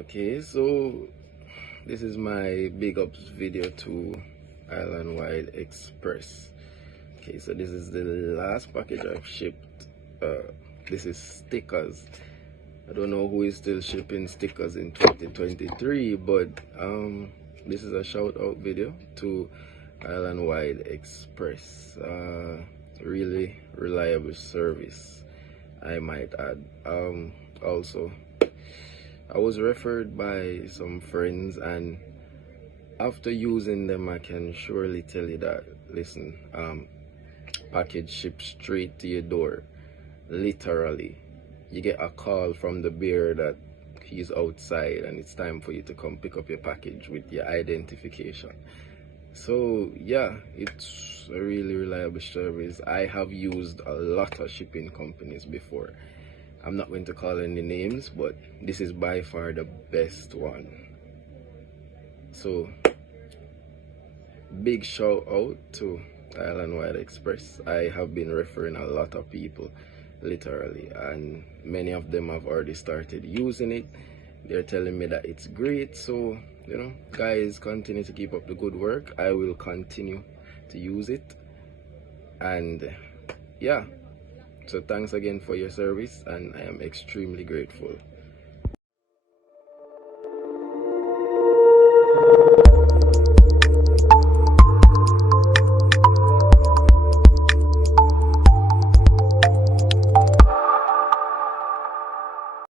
Okay, so this is my big ups video to Island Wide Express. Okay, so this is the last package I've shipped. This is stickers. I don't know who is still shipping stickers in 2023, but this is a shout out video to Island Wide Express. Really reliable service, I might add. Also, I was referred by some friends, and after using them, I can surely tell you that, listen, package shipped straight to your door. Literally, you get a call from the bearer that he's outside and it's time for you to come pick up your package with your identification. So yeah, it's a really reliable service. I have used a lot of shipping companies before. I'm not going to call any names, but this is by far the best one. So big shout out to Island Wide Express. I have been referring a lot of people, literally, and many of them have already started using it. They're telling me that it's great. So, you know, guys, continue to keep up the good work. I will continue to use it. And yeah, so thanks again for your service, and I am extremely grateful.